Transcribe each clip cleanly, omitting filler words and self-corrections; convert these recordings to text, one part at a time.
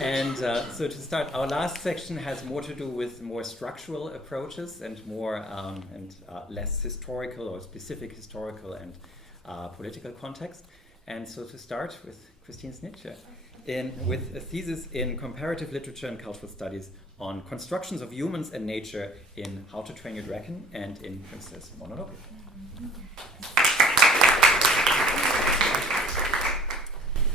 And so to start, our last section has more to do with more structural approaches and more less historical or specific historical and political context. And so to start with Christine Snitkjaer with a thesis in comparative literature and cultural studies on constructions of humans and nature in How to Train Your Dragon and in Princess Mononoke.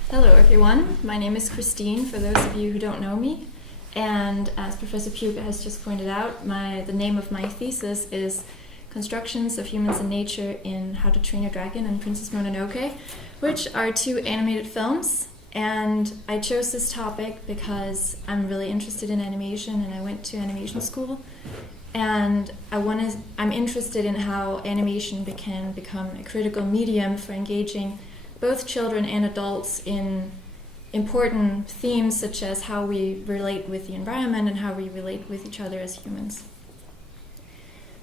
Hello everyone, my name is Christine, for those of you who don't know me. And as Professor Puga has just pointed out, the name of my thesis is Constructions of Humans and Nature in How to Train Your Dragon and Princess Mononoke, which are two animated films. And I chose this topic because I'm really interested in animation and I went to animation school. And I'm interested in how animation can become a critical medium for engaging both children and adults in important themes such as how we relate with the environment and how we relate with each other as humans.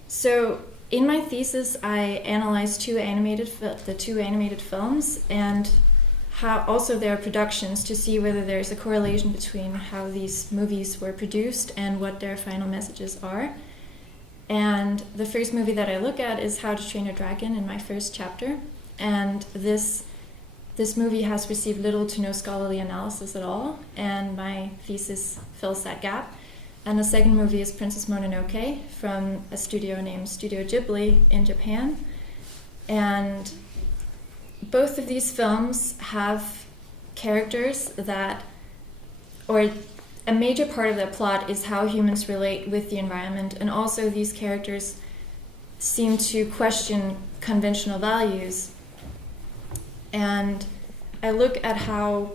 So in my thesis, I analyzed the two animated films and how also their productions to see whether there's a correlation between how these movies were produced and what their final messages are. And the first movie that I look at is How to Train Your Dragon in my first chapter. And this movie has received little to no scholarly analysis at all, and my thesis fills that gap. And the second movie is Princess Mononoke from a studio named Studio Ghibli in Japan. And both of these films have characters or a major part of their plot is how humans relate with the environment, and also these characters seem to question conventional values. And I look at how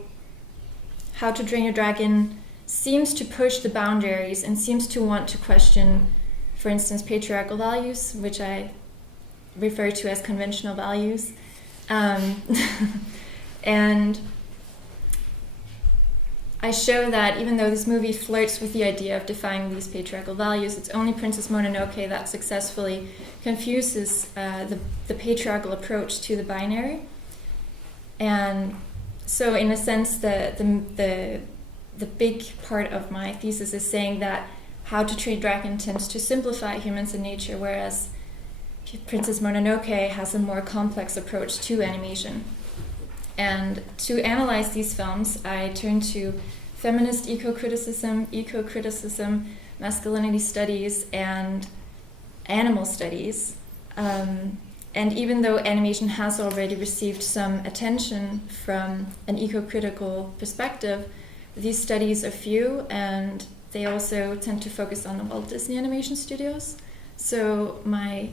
to Train Your Dragon seems to push the boundaries and seems to want to question, for instance, patriarchal values, which I refer to as conventional values. And I show that even though this movie flirts with the idea of defying these patriarchal values, it's only Princess Mononoke that successfully confuses the patriarchal approach to the binary. And so in a sense, the big part of my thesis is saying that How to Train Dragon tends to simplify humans and nature, whereas Princess Mononoke has a more complex approach to animation. And to analyze these films, I turn to feminist eco-criticism, masculinity studies, and animal studies. And even though animation has already received some attention from an eco-critical perspective, these studies are few, and they also tend to focus on the Walt Disney Animation Studios. So my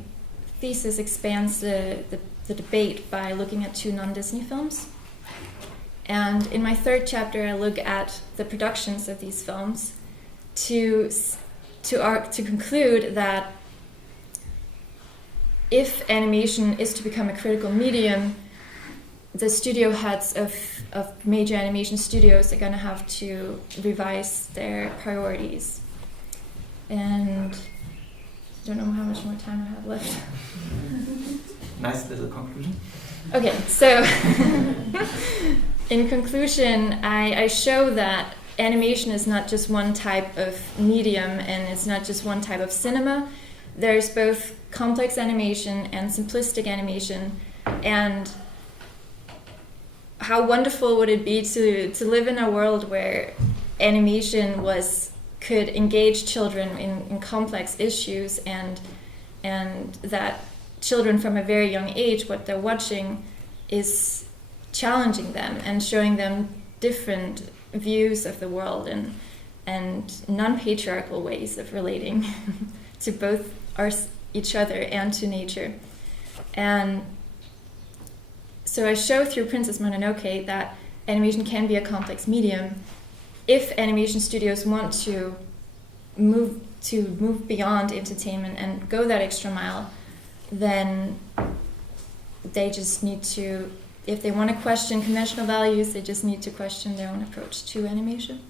thesis expands the debate by looking at two non-Disney films. And in my third chapter, I look at the productions of these films to conclude that if animation is to become a critical medium, the studio heads of major animation studios are going to have to revise their priorities. And I don't know how much more time I have left. Nice little conclusion. Okay, so in conclusion, I show that animation is not just one type of medium and it's not just one type of cinema. There's both complex animation and simplistic animation, and how wonderful would it be to live in a world where animation could engage children in complex issues, and that children from a very young age, what they're watching is challenging them and showing them different views of the world and non-patriarchal ways of relating to both each other and to nature. And so I show through Princess Mononoke that animation can be a complex medium if animation studios want to move beyond entertainment and go that extra mile. Then they just need to, if they want to question conventional values, they just need to question their own approach to animation.